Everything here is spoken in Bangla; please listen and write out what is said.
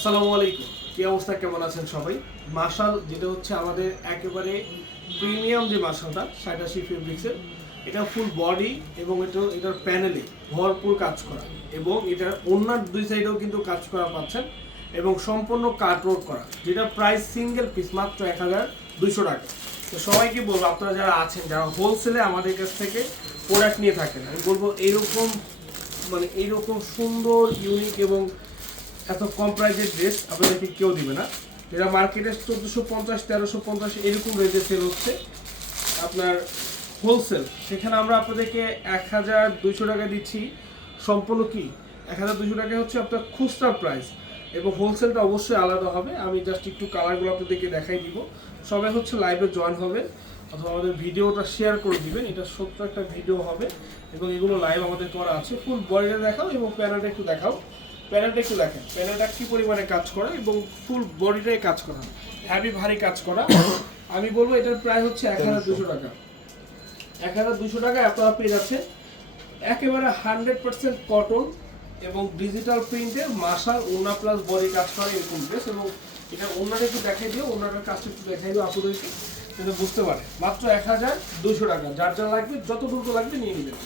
আসসালামু আলাইকুম, কি অবস্থা, কেমন আছেন সবাই? মাশাল যেটা হচ্ছে আমাদের একেবারে প্রিমিয়াম যে মাশালটা 87 ফেব্রিক্সের, এটা ফুল বডি এবং এটার প্যানেলে ভরপুর কাজ করা এবং এটার ওড়নার দুই সাইডেও কিন্তু কাজ করা পাচ্ছেন এবং সম্পূর্ণ কাটওয়ার্ক করা, যেটা প্রাইস সিঙ্গেল পিস মাত্র 1200 টাকা। তো সবাইকে বলবো, আপনারা যারা আছেন, যারা হোলসেলে আমাদের কাছ থেকে প্রোডাক্ট নিয়ে থাকেন, আমি বলবো এইরকম সুন্দর ইউনিক এবং এত কম প্রাইসের ড্রেস আপনাদেরকে কেউ দিবে না। যেটা মার্কেটে 1450 1350 এরকম রেঞ্জে সেল হচ্ছে আপনার হোলসেল, সেখানে আমরা আপনাদেরকে 1200 টাকা দিচ্ছি। সম্পূর্ণ কি 1200 টাকা হচ্ছে আপনার খুচরা প্রাইস, এবং হোলসেলটা অবশ্যই আলাদা হবে। আমি জাস্ট একটু কালারগুলো আপনাদেরকে দেখাই দিব। সবাই হচ্ছে লাইভে জয়েন হবেন অথবা আমাদের ভিডিওটা শেয়ার করে দিবেন, এটা সত্য একটা ভিডিও হবে এবং এগুলো লাইভ আমাদের করা আছে। ফুল বডিটা দেখাও এবং প্যানেলটা একটু দেখাও। প্যানেলটা একটু দেখেন, প্যানেলটা কি পরিমাণে কাজ করা এবং ফুল বডিটাই কাজ করা, হ্যাভি ভারী কাজ করা। আমি বলবো এটার প্রায় হচ্ছে 1200 টাকা। 1200 টাকায় আপনারা পেয়ে যাচ্ছেন একেবারে 100% কটন এবং ডিজিটাল প্রিন্টের মাশাল ওড়না প্লাস বডি কাজ করা এরকম ড্রেস। এবং এটা ওড়নাটা একটু দেখাই দিও, ওড়নাটার কাজটা একটু দেখাই দিও আপনাদেরকে, যেটা বুঝতে পারে। মাত্র 1200 টাকা, যার যা লাগবে যত দ্রুত লাগবে নিয়ে নেবেন।